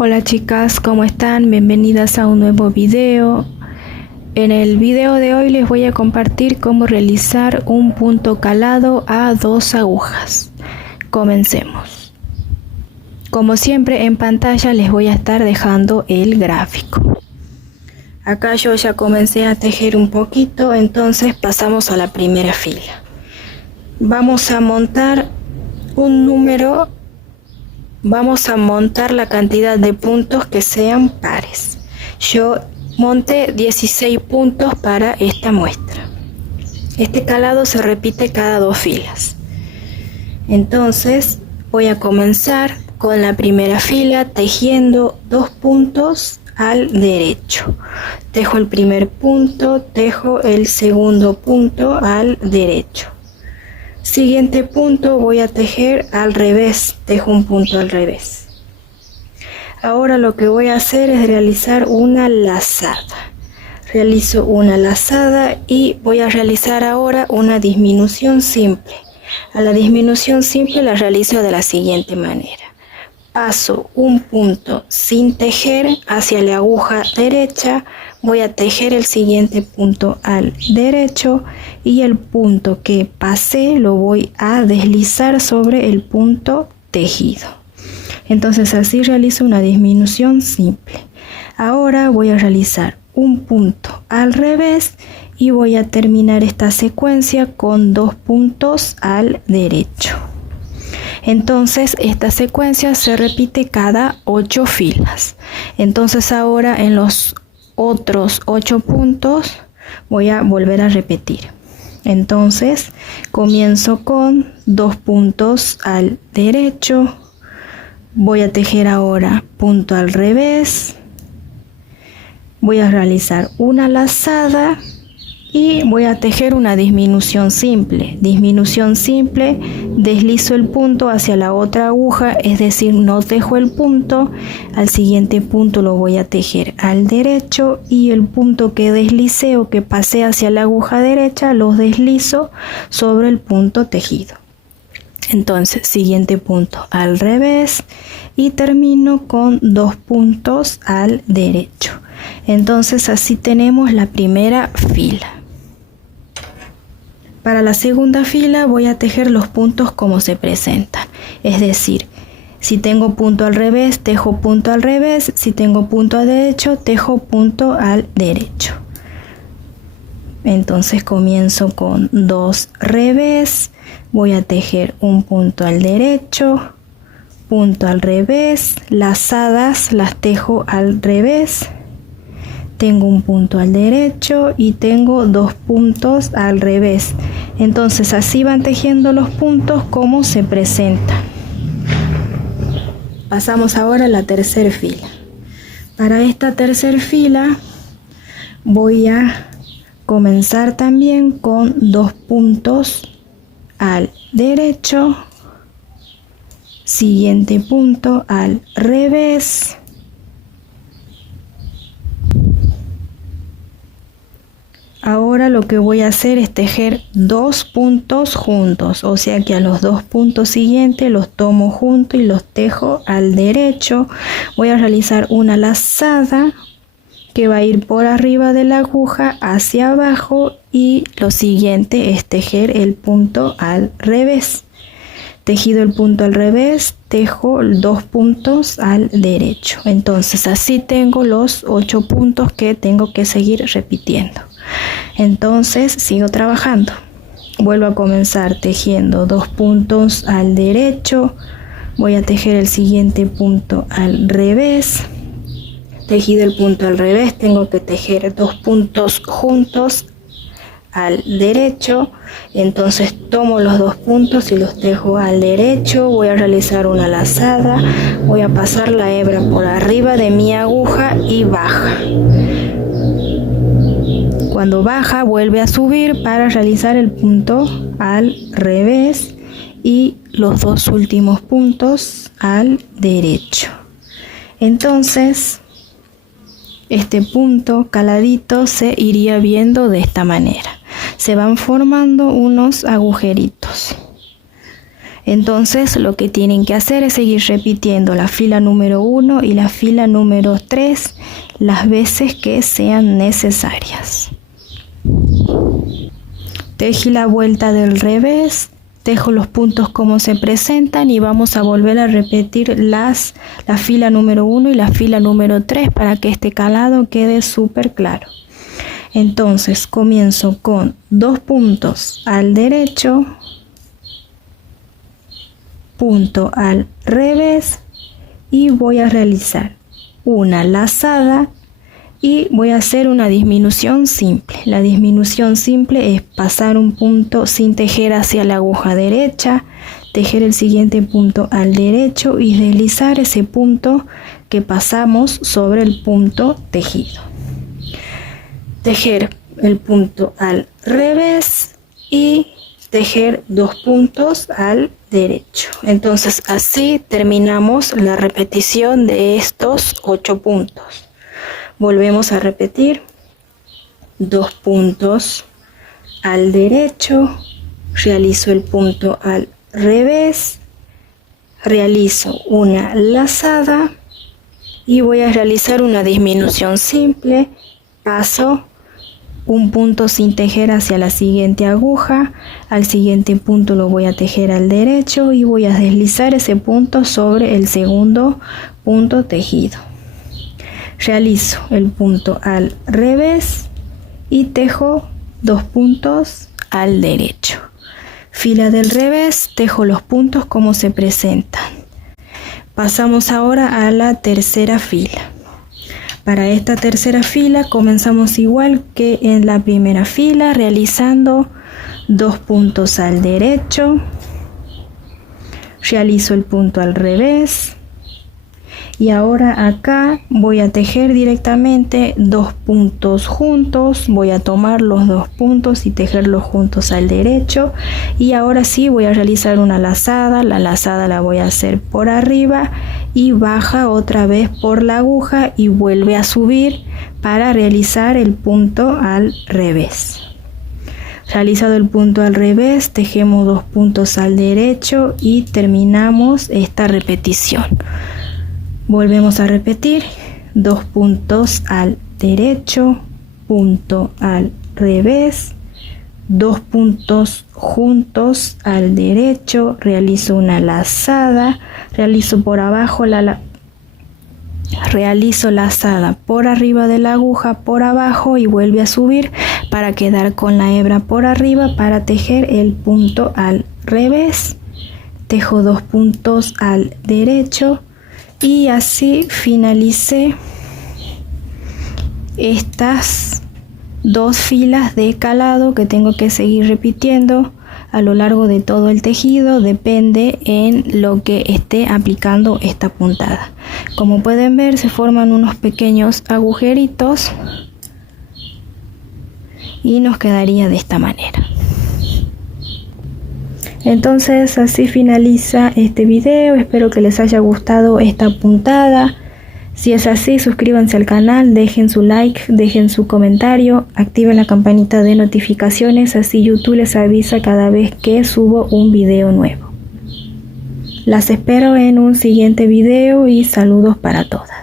Hola chicas, ¿cómo están? Bienvenidas a un nuevo video. En el video de hoy les voy a compartir cómo realizar un punto calado a 2 agujas. Comencemos. Como siempre en pantalla les voy a estar dejando el gráfico. Acá yo ya comencé a tejer un poquito, entonces pasamos a la primera fila. Vamos a montar un número. Vamos a montar la cantidad de puntos que sean pares. Yo monté 16 puntos para esta muestra. Este calado se repite cada 2 filas. Entonces voy a comenzar con la primera fila tejiendo 2 puntos al derecho. Tejo el primer punto, tejo el segundo punto al derecho. Siguiente punto voy a tejer al revés, tejo un punto al revés. Ahora lo que voy a hacer es realizar una lazada. Realizo una lazada y voy a realizar ahora una disminución simple. A la disminución simple la realizo de la siguiente manera. Paso un punto sin tejer hacia la aguja derecha, voy a tejer el siguiente punto al derecho y el punto que pasé lo voy a deslizar sobre el punto tejido. Entonces así realizo una disminución simple. Ahora voy a realizar un punto al revés y voy a terminar esta secuencia con 2 puntos al derecho. Entonces esta secuencia se repite cada 8 filas. Entonces ahora en los otros 8 puntos voy a volver a repetir. Entonces comienzo con 2 puntos al derecho. Voy a tejer ahora punto al revés. Voy a realizar una lazada y voy a tejer una disminución simple. Disminución simple, deslizo el punto hacia la otra aguja, es decir, no tejo el punto. Al siguiente punto lo voy a tejer al derecho y el punto que deslicé o que pasé hacia la aguja derecha los deslizo sobre el punto tejido. Entonces, siguiente punto al revés y termino con 2 puntos al derecho. Entonces así tenemos la primera fila. Para la segunda fila voy a tejer los puntos como se presentan. Es decir, si tengo punto al revés, tejo punto al revés. Si tengo punto al derecho, tejo punto al derecho. Entonces comienzo con 2 revés. Voy a tejer un punto al derecho, punto al revés. Lazadas las tejo al revés. Tengo un punto al derecho y tengo 2 puntos al revés. Entonces así van tejiendo los puntos como se presentan. Pasamos ahora a la tercera fila. Para esta tercera fila voy a comenzar también con 2 puntos al derecho. Siguiente punto al revés. Ahora lo que voy a hacer es tejer 2 puntos juntos, o sea que a los 2 puntos siguientes los tomo juntos y los tejo al derecho. Voy a realizar una lazada que va a ir por arriba de la aguja hacia abajo y lo siguiente es tejer el punto al revés. Tejido el punto al revés, tejo 2 puntos al derecho. Entonces así tengo los 8 puntos que tengo que seguir repitiendo. Entonces sigo trabajando. Vuelvo a comenzar tejiendo 2 puntos al derecho. Voy a tejer el siguiente punto al revés. Tejido el punto al revés, tengo que tejer 2 puntos juntos al derecho. Entonces tomo los 2 puntos y los tejo al derecho. Voy a realizar una lazada. Voy a pasar la hebra por arriba de mi aguja y baja. Cuando baja vuelve a subir para realizar el punto al revés y los 2 últimos puntos al derecho. Entonces este punto caladito se iría viendo de esta manera. Se van formando unos agujeritos. Entonces lo que tienen que hacer es seguir repitiendo la fila número 1 y la fila número 3 las veces que sean necesarias. Tejí la vuelta del revés, tejo los puntos como se presentan y vamos a volver a repetir la fila número 1 y la fila número 3 para que este calado quede súper claro. Entonces comienzo con 2 puntos al derecho, punto al revés y voy a realizar una lazada y voy a hacer una disminución simple. La disminución simple es pasar un punto sin tejer hacia la aguja derecha, tejer el siguiente punto al derecho y deslizar ese punto que pasamos sobre el punto tejido. Tejer el punto al revés y tejer 2 puntos al derecho. Entonces así terminamos la repetición de estos 8 puntos. Volvemos a repetir 2 puntos al derecho, realizo el punto al revés, realizo una lazada y voy a realizar una disminución simple, paso un punto sin tejer hacia la siguiente aguja, al siguiente punto lo voy a tejer al derecho y voy a deslizar ese punto sobre el segundo punto tejido. Realizo el punto al revés y tejo 2 puntos al derecho. Fila del revés, tejo los puntos como se presentan. Pasamos ahora a la tercera fila. Para esta tercera fila comenzamos igual que en la primera fila, realizando 2 puntos al derecho. Realizo el punto al revés. Y ahora acá voy a tejer directamente 2 puntos juntos, voy a tomar los 2 puntos y tejerlos juntos al derecho y ahora sí voy a realizar una lazada, la lazada la voy a hacer por arriba y baja otra vez por la aguja y vuelve a subir para realizar el punto al revés. Realizado el punto al revés, tejemos 2 puntos al derecho y terminamos esta repetición. Volvemos a repetir 2 puntos al derecho, punto al revés, 2 puntos juntos al derecho, realizo una lazada, realizo por abajo realizo lazada por arriba de la aguja, por abajo y vuelve a subir para quedar con la hebra por arriba para tejer el punto al revés, tejo 2 puntos al derecho. Y así finalicé estas 2 filas de calado que tengo que seguir repitiendo a lo largo de todo el tejido, depende en lo que esté aplicando esta puntada. Como pueden ver, se forman unos pequeños agujeritos y nos quedaría de esta manera. Entonces así finaliza este video, espero que les haya gustado esta puntada. Si es así, suscríbanse al canal, dejen su like, dejen su comentario, activen la campanita de notificaciones, así YouTube les avisa cada vez que subo un video nuevo. Las espero en un siguiente video y saludos para todas.